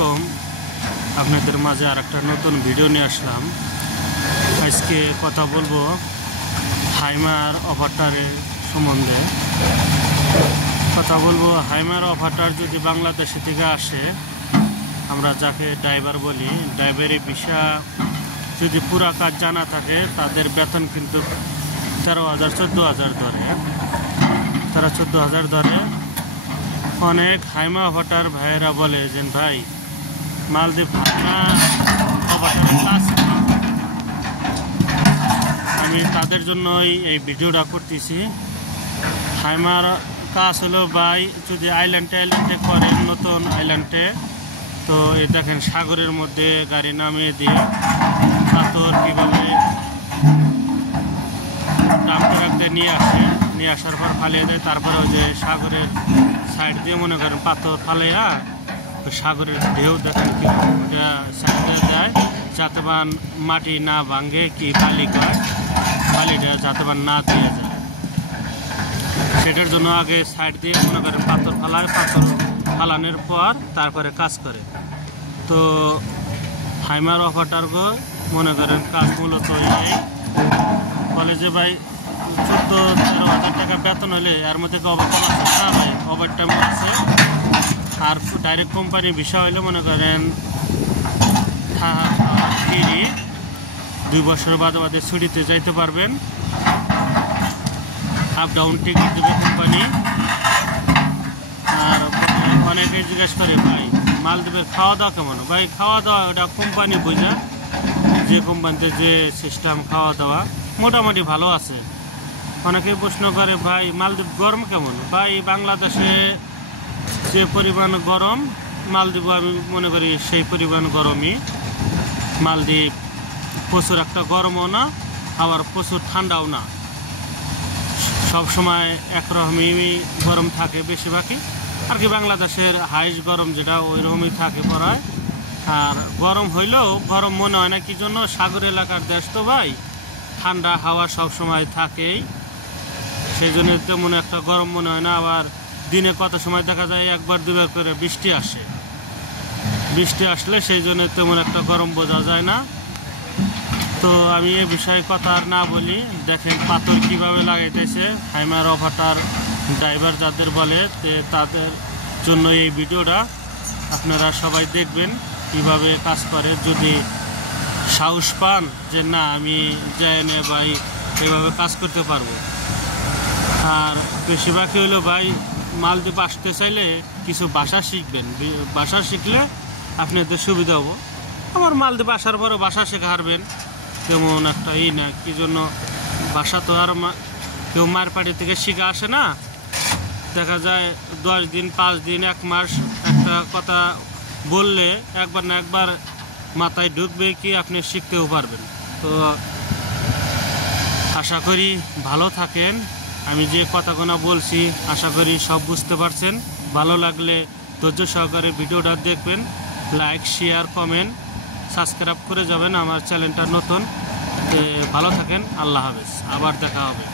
আলাইকুম। আপনাদের মাঝে আরেকটা নতুন ভিডিও নিয়ে আসলাম। আজকে কথা বলবো হাইমার অপারেটরের সম্বন্ধে। কথা বলবো হাইমার অপারেটর যদি বাংলাদেশ থেকে আসে, আমরা যাকে ড্রাইভার বলি, ড্রাইভারের বিষয় যদি পুরা কাজ জানা থাকে তাদের বেতন কিন্তু 13,000 14,000 ধরে। তারা 14,000 ধরে। অনেক হাইমা অপারেটর ভাইয়েরা বলে যে ভাই মালদ্বীপ হাইমা অপারেটরের কাজ, আমি তাদের জন্যই এই ভিডিওটা করতেছি। হাইমার কাজ হলো ভাই যদি আইল্যান্ডে করেন, নতুন আইল্যান্ডে, তো এই দেখেন সাগরের মধ্যে গাড়ি নামিয়ে দিয়ে পাথর কীভাবে ডাম্পারে নিয়ে আসে, নিয়ে আসার পর ফালিয়ে দেয়। তারপরে ওই যে সাগরের সাইড দিয়ে মনে করেন পাথর ফালিয়া সাগরের ঢেউ দেখেন কীভাবে সাইডে দেয়, যাতে বান মাটি না ভাঙে, কি বালি কয় বালিটা যাতে বান না দিয়ে যায়, সেটার জন্য আগে সাইড দিয়ে মনে করেন পাথর ফালায়। পাথর ফালানোর পর তারপরে কাজ করে। তো হাইমার অপারেটরগো মনে করেন কাজ মূলত এই বলে যে ভাই 14-13,000 টাকা বেতন হলে এর মধ্যে ওভারটাইম আছে না ভাই, ওভারটাইম আছে। আর ডাইরেক্ট কোম্পানির বিষয় হলে মনে করেন ফ্রি, 2 বছর বাদে ছুটিতে যাইতে পারবেন, আপ ডাউন টিকিট দেবে কোম্পানি। আর অনেকে জিজ্ঞেস করে ভাই মালদ্বীপের খাওয়া দাওয়া কেমন? ভাই খাওয়া দাওয়া ওটা কোম্পানি বোঝা, যে কোম্পানিতে যে সিস্টেম খাওয়া দাওয়া মোটামুটি ভালো আছে। অনেকেই প্রশ্ন করে ভাই মালদ্বীপ গরম কেমন? ভাই বাংলাদেশে যে পরিমাণ গরম, মালদ্বীপ আমি মনে করি সেই পরিমাণ গরমই। মালদ্বীপ প্রচুর একটা গরমও না, আবার প্রচুর ঠান্ডাও না, সবসময় একরকমই গরম থাকে বেশিরভাগই। আর কি বাংলাদেশের হাইস্ট গরম যেটা ওই রকমই থাকে পড়ায়। আর গরম হইলেও গরম মনে হয় না, কি জন্য? সাগর এলাকার দেশ তো ভাই, ঠান্ডা হাওয়া সব সময় থাকেই, সেই জন্য তেমন একটা গরম মনে হয় না। আবার দিনে কত সময় দেখা যায় 1-2 বার করে বৃষ্টি আসে, বৃষ্টি আসলে সেই জন্য তেমন একটা গরম বোঝা যায় না। তো আমি এ বিষয়ে কথা আর না বলি, দেখেন পাথর কীভাবে লাগাইতেছে হাইমার অপারেটর ড্রাইভার যাদের বলে, তাদের জন্য এই ভিডিওটা আপনারা সবাই দেখবেন কীভাবে কাজ করে। যদি সাহস পান যে না আমি জেনে ভাই এভাবে কাজ করতে পারবো। আর বেশিরভাগই হলো ভাই মালদ্বীপ আসতে চাইলে কিছু ভাষা শিখবেন, ভাষা শিখলে আপনাদের সুবিধা হবো। আমার মালদ্বীপ আসার পরও ভাষা শেখা হারবেন তেমন একটা না, কি জন্য ভাষা তো আর কেউ মায়ের পাড়ি থেকে শিখে আসে না। দেখা যায় 10 দিন 5 দিন 1 মাস একটা কথা বললে একবার না একবার মাথায় ঢুকবে, কি আপনি শিখতেও পারবেন। তো আশা করি ভালো থাকেন। আমি যে কথাগুলো বলছি আশা করি সব বুঝতে পারছেন। ভালো লাগলে ধৈর্য সহকারে ভিডিওটা দেখবেন, লাইক শেয়ার কমেন্ট সাবস্ক্রাইব করে যাবেন। আমার চ্যানেলটা নতুন। ভালো থাকেন, আল্লাহ হাফেজ, আবার দেখা হবে।